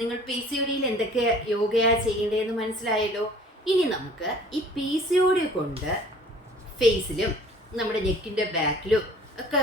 നിങ്ങൾ P C O ഡിയിൽ എന്തൊക്കെ യോഗയാ ചെയ്യേണ്ടതെന്ന് മനസ്സിലായല്ലോ. ഇനി നമുക്ക് ഈ പി സി ഒ ഡി കൊണ്ട് ഫേസിലും നമ്മുടെ നെക്കിൻ്റെ ബാക്കിലും ഒക്കെ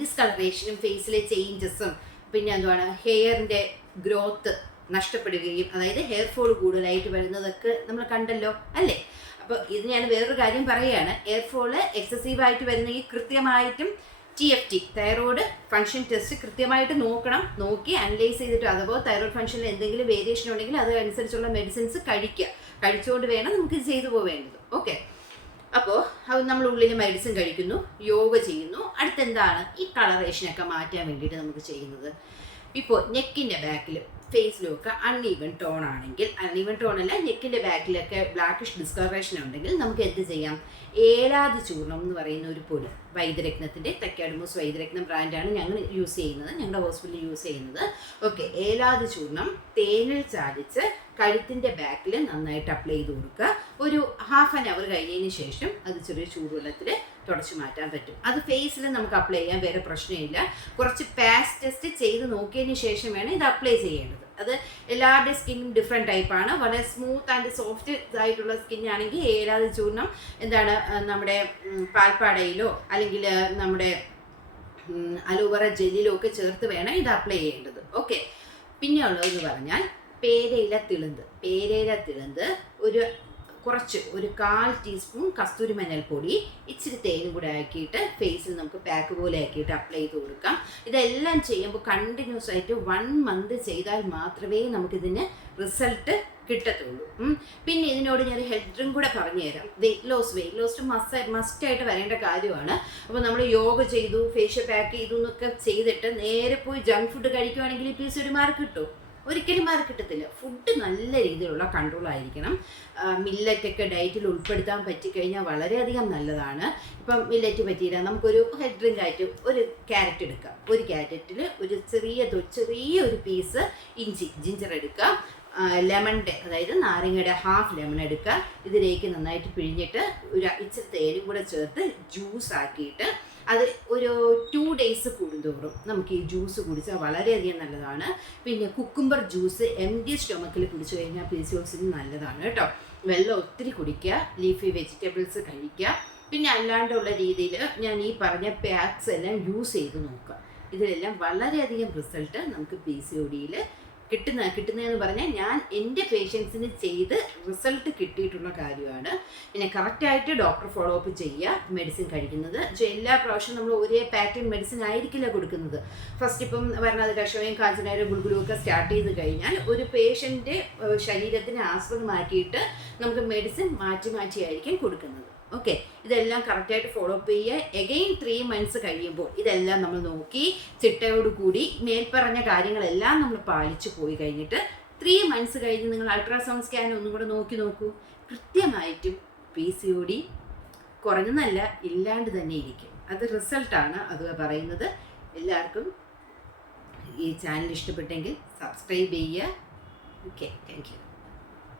ഡിസ്കളറേഷനും ഫേസിലെ ചേഞ്ചസും പിന്നെ എന്താണ് ഹെയറിൻ്റെ ഗ്രോത്ത് നഷ്ടപ്പെടുകയും അതായത് ഹെയർ ഫോൾ കൂടുതലായിട്ട് വരുന്നതൊക്കെ നമ്മൾ കണ്ടല്ലോ അല്ലേ. അപ്പോൾ ഇത് ഞാൻ വേറൊരു കാര്യം പറയുകയാണ്. ഹെയർ ഫോള് എക്സസീവായിട്ട് വരുന്നെങ്കിൽ കൃത്യമായിട്ടും TFT തൈറോയ്ഡ് ഫംഗ്ഷൻ ടെസ്റ്റ് കൃത്യമായിട്ട് നോക്കണം. നോക്കി അനലൈസ് ചെയ്തിട്ട് അഥവാ തൈറോയ്ഡ് ഫംഗ്ഷനിൽ എന്തെങ്കിലും വേരിയേഷൻ ഉണ്ടെങ്കിൽ അതനുസരിച്ചുള്ള മെഡിസിൻസ് കഴിച്ചുകൊണ്ട് വേണം നമുക്ക് ഇത് ചെയ്തു പോവേണ്ടത്. ഓക്കെ, അപ്പോൾ അത് നമ്മൾ ഉള്ളിൽ മെഡിസിൻ കഴിക്കുന്നു, യോഗ ചെയ്യുന്നു. അടുത്തെന്താണ് ഈ കളറേഷനൊക്കെ മാറ്റാൻ വേണ്ടിയിട്ട് നമുക്ക് ചെയ്യുന്നത്. ഇപ്പോൾ നെക്കിൻ്റെ ബാക്കിലും ഫേസിലും ഒക്കെ അൺഈവൻ ടോൺ ആണെങ്കിൽ, അൺഈവൻ ടോൺ അല്ല, നെക്കിൻ്റെ ബാക്കിലൊക്കെ ബ്ലാക്കിഷ് ഡിസ്കളറേഷൻ ഉണ്ടെങ്കിൽ നമുക്ക് എന്ത് ചെയ്യാം? ഏലാതി ചൂർണം എന്ന് പറയുന്ന ഒരു പൊടി, വൈദ്യരത്നത്തിൻ്റെ തെക്കാഡമോസ് വൈദ്യരത്നം ബ്രാൻഡാണ് ഞങ്ങൾ യൂസ് ചെയ്യുന്നത്, ഞങ്ങളുടെ ഹോസ്പിറ്റലിൽ യൂസ് ചെയ്യുന്നത്. ഓക്കെ, ഏലാതി ചൂർണം തേനിൽ ചാലിച്ച് കഴുത്തിൻ്റെ ബാക്കിൽ നന്നായിട്ട് അപ്ലൈ ചെയ്ത് കൊടുക്കുക. ഒരു ഹാഫ് ആൻ അവർ കഴിഞ്ഞതിന് ശേഷം അത് ചെറിയ ചൂടുവെള്ളത്തിൽ തുടച്ച് മാറ്റാൻ പറ്റും. അത് ഫേസിൽ നമുക്ക് അപ്ലൈ ചെയ്യാൻ വേറെ പ്രശ്നമില്ല. കുറച്ച് പാച്ച് ടെസ്റ്റ് ചെയ്ത് നോക്കിയതിന് ശേഷം വേണം ഇത് അപ്ലൈ ചെയ്യേണ്ടത്. അത് എല്ലാവരുടെയും സ്കിന്നും ഡിഫറെൻറ്റ് ടൈപ്പാണ്. വളരെ സ്മൂത്ത് ആൻഡ് സോഫ്റ്റ് ആയിട്ടുള്ള സ്കിന്നാണെങ്കിൽ ഏലാതി ചൂർണം എന്താണ് നമ്മുടെ പാൽപ്പാടയിലോ അല്ലെങ്കിൽ നമ്മുടെ അലോവേറ ജെല്ലിലോ ഒക്കെ ചേർത്ത് വേണം ഇത് അപ്ലൈ ചെയ്യേണ്ടത്. ഓക്കെ, പിന്നെ ഉള്ളതെന്ന് പറഞ്ഞാൽ പേരയില തിളന്ത് ഒരു 1/4 ടീസ്പൂൺ കസ്തൂരി മഞ്ഞൾപ്പൊടി ഇച്ചിരി തേനും കൂടെ ആക്കിയിട്ട് ഫേസിൽ നമുക്ക് പാക്ക് പോലെ ആക്കിയിട്ട് അപ്ലൈ ചെയ്ത് കൊടുക്കാം. ഇതെല്ലാം ചെയ്യുമ്പോൾ കണ്ടിന്യൂസ് ആയിട്ട് 1 മന്ത് ചെയ്താൽ മാത്രമേ നമുക്കിതിന് റിസൾട്ട് കിട്ടത്തുള്ളൂ. പിന്നെ ഇതിനോട് ഞാൻ ഹെൽത്ത് ഡ്രിങ്ക് കൂടെ പറഞ്ഞു തരാം. വെയിറ്റ് ലോസ് മസ്റ്റായിട്ട് വരേണ്ട കാര്യമാണ്. അപ്പോൾ നമ്മൾ യോഗ ചെയ്തു, ഫേഷ്യൽ പാക്ക് ചെയ്തു എന്നൊക്കെ ചെയ്തിട്ട് നേരെ പോയി ജങ്ക് ഫുഡ് കഴിക്കുവാണെങ്കിൽ PCOD മാർക്ക് കിട്ടും? ഒരിക്കലും മാർക്ക് കിട്ടത്തില്ല. ഫുഡ് നല്ല രീതിയിലുള്ള കൺട്രോൾ ആയിരിക്കണം. മില്ലറ്റൊക്കെ ഡയറ്റിൽ ഉൾപ്പെടുത്താൻ പറ്റിക്കഴിഞ്ഞാൽ വളരെയധികം നല്ലതാണ്. ഇപ്പം മില്ലറ്റ് പറ്റിയില്ല, നമുക്കൊരു ഹെൽത്ത് ഡ്രിങ്ക് ആയിട്ട് ഒരു ക്യാരറ്റ് എടുക്കാം. ഒരു ക്യാരറ്റിൽ ഒരു ചെറിയൊരു പീസ് ജിഞ്ചർ എടുക്കുക. ലെമണിൻ്റെ, അതായത് നാരങ്ങയുടെ ഹാഫ് ലെമൺ എടുക്കുക. ഇതിലേക്ക് നന്നായിട്ട് പിഴിഞ്ഞിട്ട് ഇച്ചിരി തേനും കൂടെ ചേർത്ത് ജ്യൂസ് ആക്കിയിട്ട് അത് ഒരു 2 ഡേയ്സ് കൂടുന്തോറും നമുക്ക് ഈ ജ്യൂസ് കുടിച്ചാൽ വളരെയധികം നല്ലതാണ്. പിന്നെ കുക്കുംബർ ജ്യൂസ് എംപ്റ്റി സ്റ്റൊമക്കിൽ കുടിച്ചു കഴിഞ്ഞാൽ PCODന് നല്ലതാണ് കേട്ടോ. വെള്ളം ഒത്തിരി കുടിക്കുക, ലീഫി വെജിറ്റബിൾസ് കഴിക്കുക. പിന്നെ അല്ലാണ്ടുള്ള രീതിയിൽ ഞാൻ ഈ പറഞ്ഞ പാക്സ് എല്ലാം യൂസ് ചെയ്ത് നോക്കുക. ഇതിലെല്ലാം വളരെയധികം റിസൾട്ട് നമുക്ക് PCODയിൽ കിട്ടുന്നതെന്ന് പറഞ്ഞാൽ ഞാൻ എൻ്റെ പേഷ്യൻസിന് ചെയ്ത് റിസൾട്ട് കിട്ടിയിട്ടുള്ള കാര്യമാണ്. പിന്നെ കറക്റ്റായിട്ട് ഡോക്ടർ ഫോളോ അപ്പ് ചെയ്യുക. മെഡിസിൻ കഴിക്കുന്നത് എല്ലാ പ്രാവശ്യവും നമ്മൾ ഒരേ പാറ്റേൺ മെഡിസിൻ ആയിരിക്കില്ല കൊടുക്കുന്നത്. ഫസ്റ്റ് ഇപ്പം പറഞ്ഞത് കഷായം, കാഞ്ചനാരം, ഗുൾഗുലും ഒക്കെ സ്റ്റാർട്ട് ചെയ്ത് കഴിഞ്ഞാൽ ഒരു പേഷ്യൻ്റെ ശരീരത്തിന് ആസ്പദമാക്കിയിട്ട് നമുക്ക് മെഡിസിൻ മാറ്റിയായിരിക്കും കൊടുക്കുന്നത്. ഓക്കെ, ഇതെല്ലാം കറക്റ്റായിട്ട് ഫോളോ അപ്പ് ചെയ്യുക. എഗെയിൻ 3 മന്ത്സ് കഴിയുമ്പോൾ ഇതെല്ലാം നമ്മൾ നോക്കി ചിട്ടയോടുകൂടി മേൽപ്പറഞ്ഞ കാര്യങ്ങളെല്ലാം നമ്മൾ പാലിച്ചു പോയി കഴിഞ്ഞിട്ട് 3 മന്ത്സ് കഴിഞ്ഞ് നിങ്ങൾ അൾട്രാസൗണ്ട് സ്കാൻ ഒന്നും കൂടെ നോക്കൂ. കൃത്യമായിട്ടും PCOD കുറഞ്ഞെന്നല്ല, ഇല്ലാണ്ട് തന്നെ ഇരിക്കും. അത് റിസൾട്ടാണ് അത് പറയുന്നത്. എല്ലാവർക്കും ഈ ചാനൽ ഇഷ്ടപ്പെട്ടെങ്കിൽ സബ്സ്ക്രൈബ് ചെയ്യുക. Okay, thank you.